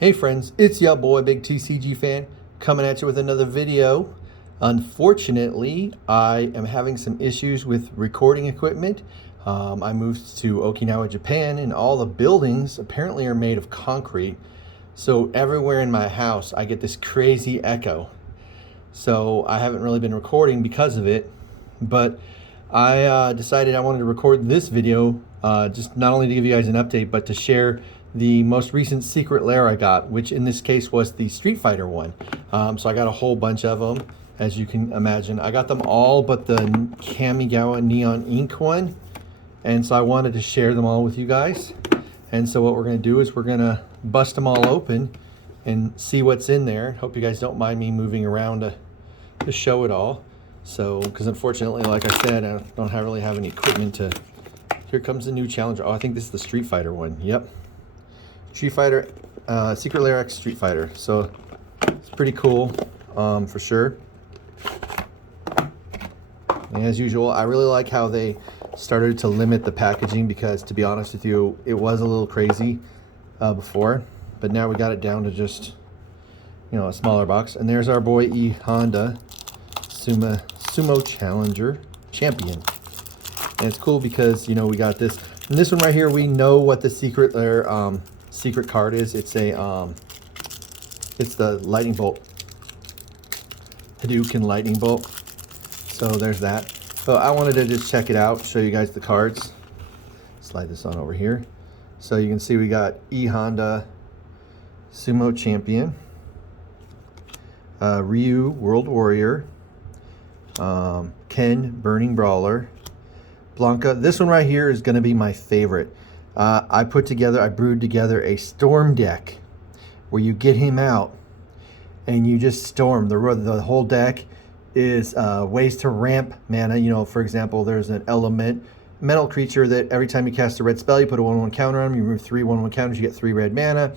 Hey friends, it's your boy Big TCG fan coming at you with another video. Unfortunately, I am having some issues with recording equipment. I moved to Okinawa, Japan, and all the buildings apparently are made of concrete. So everywhere in my house, I get this crazy echo. So I haven't really been recording because of it, but I decided I wanted to record this video just not only to give you guys an update, but to share the most recent secret lair I got, which in this case was the Street Fighter one. So I got a whole bunch of them, as you can imagine. I got them all but the Kamigawa Neon Ink one, and so I wanted to share them all with you guys. And so what we're going to do is we're going to bust them all open and see what's in there. Hope you guys don't mind me moving around to show it all. So, because unfortunately, like I said, I don't really have any equipment to... Here comes the new challenger. Oh, I think this is the Street Fighter one. Yep. Street Fighter, Secret Lair X Street Fighter. So it's pretty cool, for sure. And as usual, I really like how they started to limit the packaging because, to be honest with you, it was a little crazy before. But now we got it down to just, a smaller box. And there's our boy E Honda Sumo Challenger Champion. And it's cool because, we got this. And this one right here, we know what the secret lair secret card is. It's the lightning bolt, Hadouken lightning bolt. So there's that. So I wanted to just check it out, show you guys the cards. Slide this on over here. So you can see we got E Honda Sumo Champion, Ryu World Warrior, Ken Burning Brawler, Blanca. This one right here is going to be my favorite. I brewed together a storm deck where you get him out and you just storm. The whole deck is ways to ramp mana. For example, there's an elemental creature that every time you cast a red spell, you put a 1/1 counter on him. You remove 3 1/1 counters, you get 3 red mana.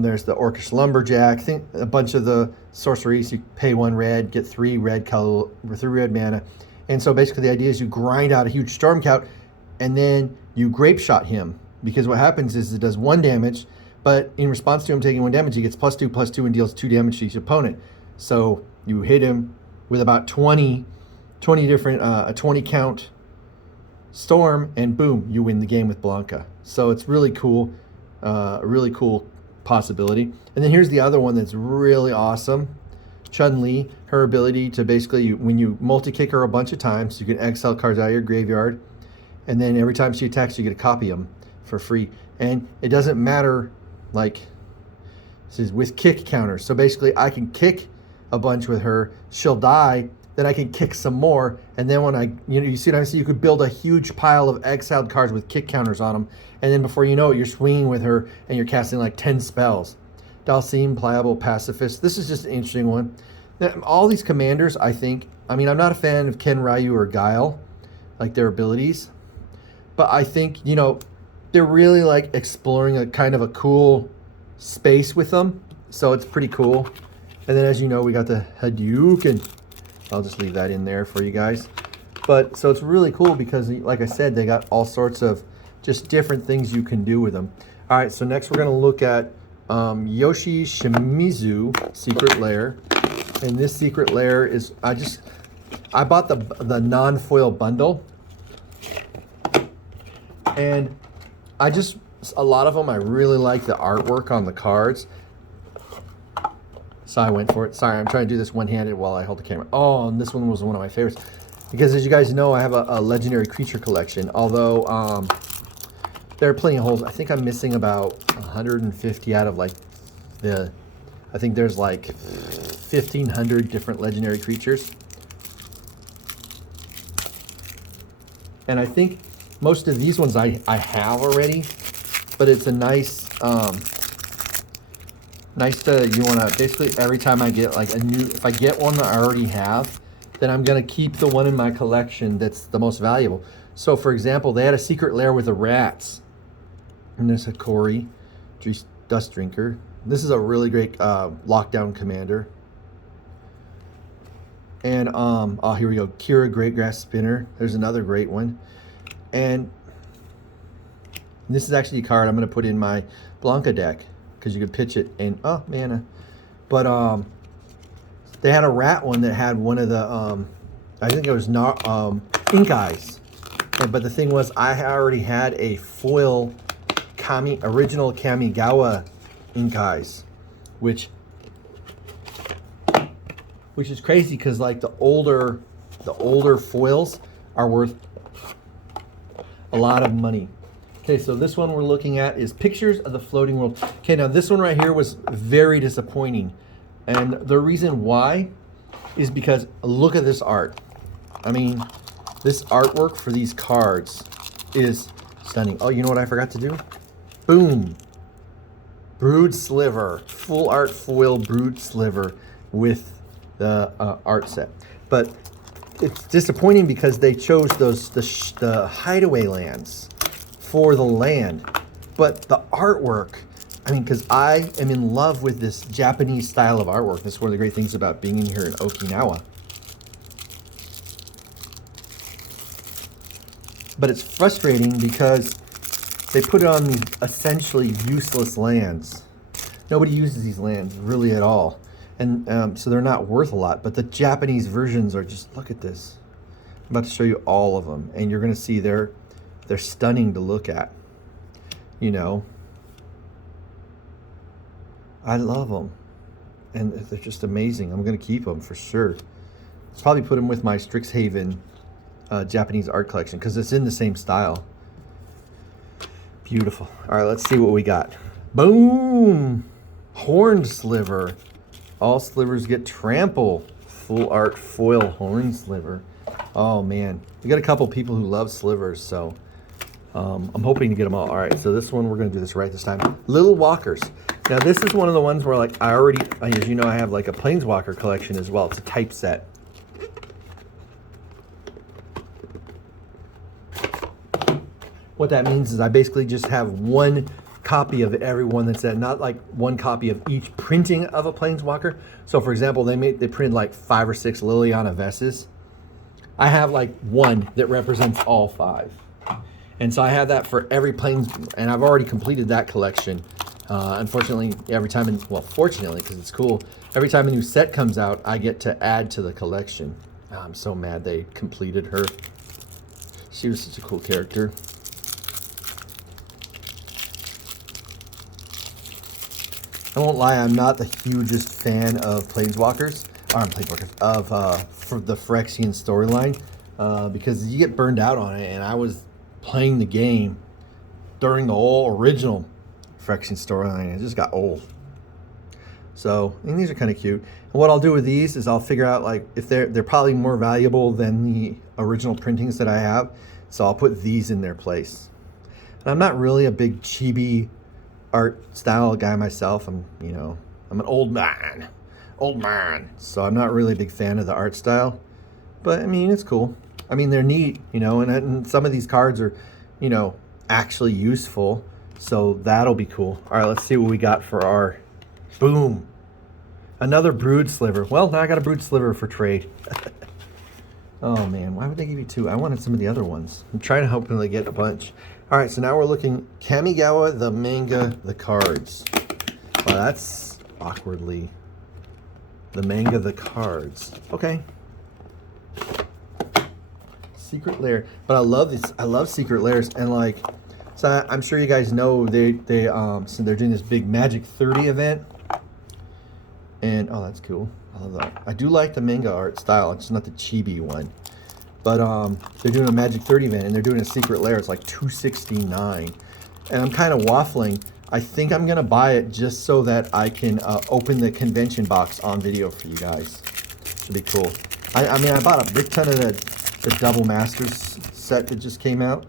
There's the Orcish Lumberjack. A bunch of the sorceries, you pay 1 red, get 3 red color, 3 red mana. And so basically the idea is you grind out a huge storm count and then you grape shot him, because what happens is it does 1 damage, but in response to him taking 1 damage, he gets +2/+2 and deals 2 damage to each opponent. So you hit him with about 20 different, a 20 count storm, and boom, you win the game with Blanca. So it's really cool, really cool possibility. And then here's the other one that's really awesome. Chun-Li, her ability to basically, when you multi-kick her a bunch of times, you can exile cards out of your graveyard, and then every time she attacks, you get to copy them for free. And it doesn't matter, like, this is with kick counters. So basically, I can kick a bunch with her, she'll die, then I can kick some more, and then when you see what I see, you could build a huge pile of exiled cards with kick counters on them, and then before you know it, you're swinging with her, and you're casting like 10 spells. Dalsim, Pliable, Pacifist. This is just an interesting one. All these commanders, I think, I'm not a fan of Ken, Ryu, or Guile, like their abilities, but I think, they're really like exploring a kind of a cool space with them, so it's pretty cool. And then as you know, we got the Hadouken. I'll just leave that in there for you guys. But so it's really cool because, like I said, they got all sorts of just different things you can do with them. All right, so next we're going to look at Yoshi Shimizu Secret Lair. And this Secret Lair is, I bought the non-foil bundle. And a lot of them, I really like the artwork on the cards. So I went for it. Sorry, I'm trying to do this one-handed while I hold the camera. Oh, and this one was one of my favorites. Because as you guys know, I have a legendary creature collection. Although there are plenty of holes. I think I'm missing about 150 out of I think there's like 1,500 different legendary creatures. And I think most of these ones I have already. But it's a nice... you want to basically every time I get like if I get one that I already have, then I'm going to keep the one in my collection that's the most valuable. So for example, they had a secret lair with the rats, and there's a Cory, Dust Drinker. This is a really great lockdown commander. And oh, here we go, Kira Greatgrass Spinner. There's another great one. And this is actually a card I'm going to put in my Blanca deck. because you could pitch it and oh mana. But they had a rat one that had one of the I think it was not ink eyes. But the thing was, I already had a foil original Kamigawa ink eyes, which is crazy because like the older foils are worth a lot of money. Okay, so this one we're looking at is Pictures of the Floating World. Okay, now this one right here was very disappointing. And the reason why is because look at this art. I mean, this artwork for these cards is stunning. Oh, you know what I forgot to do? Boom. Brood Sliver. Full art foil Brood Sliver with the art set. But it's disappointing because they chose the hideaway lands for the land. But the artwork, I mean, because I am in love with this Japanese style of artwork. That's one of the great things about being in here in Okinawa. But it's frustrating because they put it on these essentially useless lands. Nobody uses these lands really at all. And so they're not worth a lot. But the Japanese versions are just, look at this. I'm about to show you all of them. And you're going to see they're stunning to look at. You know. I love them. And they're just amazing. I'm going to keep them for sure. I'll probably put them with my Strixhaven Japanese art collection because it's in the same style. Beautiful. All right, let's see what we got. Boom! Horned Sliver. All slivers get trample. Full art foil horned sliver. Oh man, we got a couple people who love slivers, so I'm hoping to get them all. All right, so this one we're gonna do this right this time. Little Walkers. Now this is one of the ones where like as you know, I have like a Planeswalker collection as well. It's a type set. What that means is I basically just have one copy of every one that's that, not like one copy of each printing of a Planeswalker. So for example, they printed like 5 or 6 Liliana Vesses. I have like one that represents all 5. And so I have that for every Planes, and I've already completed that collection. Unfortunately, every time, fortunately, because it's cool, every time a new set comes out, I get to add to the collection. Oh, I'm so mad they completed her. She was such a cool character. I won't lie, I'm not the hugest fan of Planeswalkers, for the Phyrexian storyline, because you get burned out on it, and I was playing the game during the whole original Phyrexian storyline. It just got old. So, and these are kind of cute. And what I'll do with these is I'll figure out like if they're probably more valuable than the original printings that I have, so I'll put these in their place. And I'm not really a big chibi art style guy myself. I'm an old man, so I'm not really a big fan of the art style, but I mean, it's cool. I mean, they're neat, and some of these cards are, actually useful, so that'll be cool. All right, let's see what we got for our boom. Another Brood Sliver. Well, now I got a Brood Sliver for trade. Oh man, why would they give you 2? I wanted some of the other ones. I'm trying to hopefully get a bunch. All right, so now we're looking Kamigawa, the manga, the cards. Well, that's awkwardly the manga, the cards. Okay. Secret Lair, but I love this. I love Secret Lairs, and like, so I'm sure you guys know so they're doing this big Magic 30 event, and oh, that's cool. I love that. I do like the manga art style. It's not the chibi one. But they're doing a Magic 30 event, and they're doing a Secret Lair. It's like $269. And I'm kind of waffling. I think I'm going to buy it just so that I can open the convention box on video for you guys. Should be cool. I mean, I bought a big ton of the Double Masters set that just came out.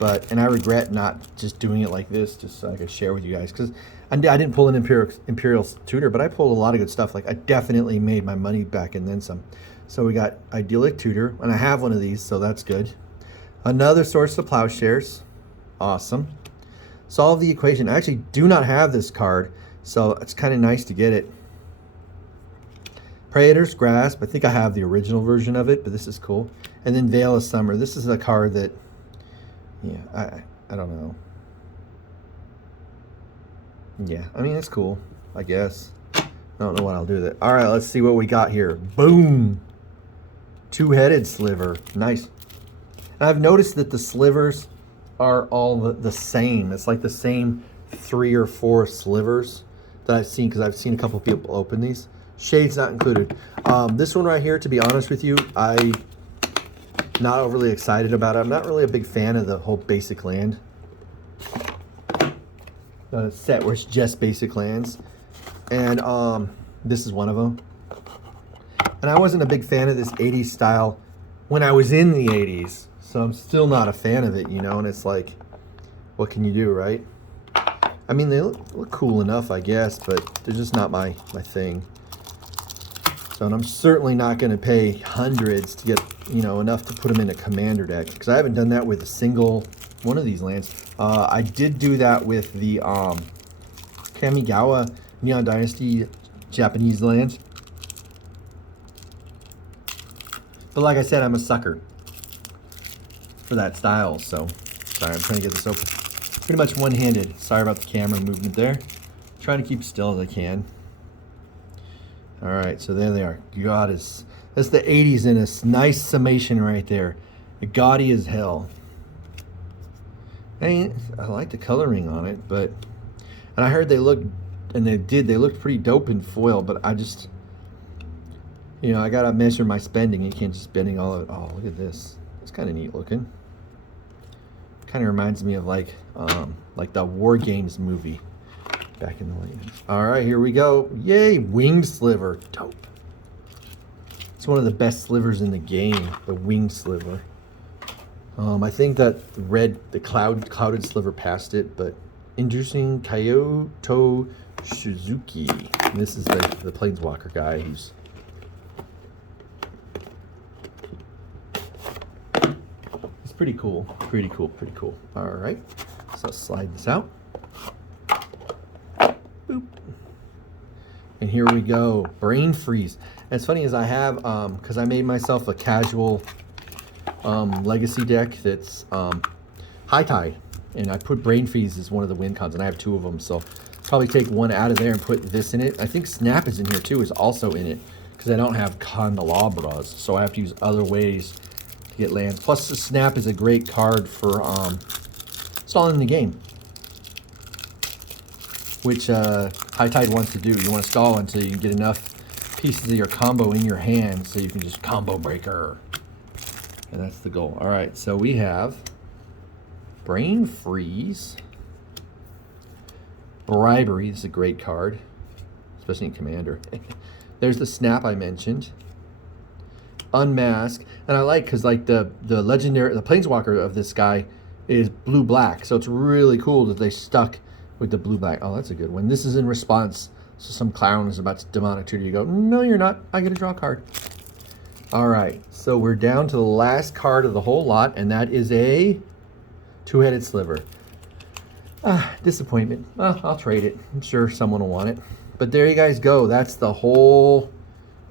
And I regret not just doing it like this, just so I could share with you guys. Because I didn't pull an Imperial Tutor, but I pulled a lot of good stuff. Like, I definitely made my money back and then some. So we got Idyllic Tutor, and I have one of these, so that's good. Another Source of Plowshares. Awesome. Solve the Equation. I actually do not have this card, so it's kind of nice to get it. Praetor's Grasp. I think I have the original version of it, but this is cool. And then Veil of Summer. This is a card that, yeah, I don't know. Yeah, I mean, it's cool, I guess. I don't know what I'll do with it. All right, let's see what we got here. Boom! Two-headed sliver. Nice. And I've noticed that the slivers are all the same. It's like the same 3 or 4 slivers that I've seen, because I've seen a couple people open these. Shades not included. This one right here, to be honest with you, I'm not overly excited about it. I'm not really a big fan of the whole basic land set where it's just basic lands. And this is one of them. And I wasn't a big fan of this 80s style when I was in the 80s. So I'm still not a fan of it, you know, and it's like, what can you do, right? I mean, they look cool enough, I guess, but they're just not my thing. So, and I'm certainly not going to pay hundreds to get, you know, enough to put them in a commander deck, because I haven't done that with a single one of these lands. I did do that with the Kamigawa Neon Dynasty Japanese lands. But like I said, I'm a sucker for that style, so sorry, I'm trying to get this open. Pretty much one-handed. Sorry about the camera movement there. Trying to keep still as I can. All right, so there they are. God, that's the 80s in a nice summation right there. Gaudy as hell. I like the coloring on it, but, and I heard they looked, and they looked pretty dope in foil, but I just, you know, I gotta measure my spending. You can't just spending all of it. Oh, look at this. It's kind of neat looking. Kind of reminds me of like the War Games movie back in the late 80s. All right, here we go. Yay, winged sliver. Dope. It's one of the best slivers in the game, the winged sliver. I think that the clouded sliver passed it, but introducing Kyoto Shizuki. And this is the Planeswalker guy who's pretty cool, pretty cool, pretty cool. All right, so I'll slide this out. Boop. And here we go, Brain Freeze. And it's funny as I have, because I made myself a casual legacy deck that's High Tide, and I put Brain Freeze as one of the win cons, and I have 2 of them, so probably take one out of there and put this in it. I think Snap is in here too, is also in it, because I don't have Candelabras, so I have to use other ways to get lands. Plus, the Snap is a great card for stalling the game, which High Tide wants to do. You want to stall until you can get enough pieces of your combo in your hand so you can just combo breaker. And that's the goal. All right, so we have Brain Freeze, Bribery. This is a great card, especially in Commander. There's the Snap I mentioned. Unmask, and I like, because like the legendary, the Planeswalker of this guy is blue-black, so it's really cool that they stuck with the blue-black. Oh, that's a good one. This is in response, so some clown is about to demonic tutor you. Go, no, you're not. I get to draw a card. All right, so we're down to the last card of the whole lot, and that is a two-headed sliver. Disappointment. I'll trade it. I'm sure someone will want it. But there you guys go. That's the whole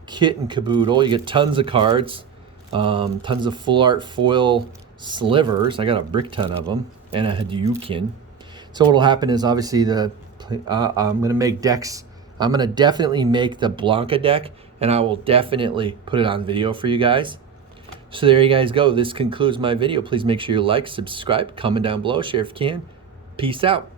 kit and caboodle. You get tons of cards, tons of full art foil slivers. I got a brick ton of them, and a Hadouken. So what'll happen is, obviously, I'm gonna make decks. I'm gonna definitely make the Blanca deck, and I will definitely put it on video for you guys. So there you guys go. This concludes my video. Please make sure you like, subscribe, comment down below, share if you can. Peace out.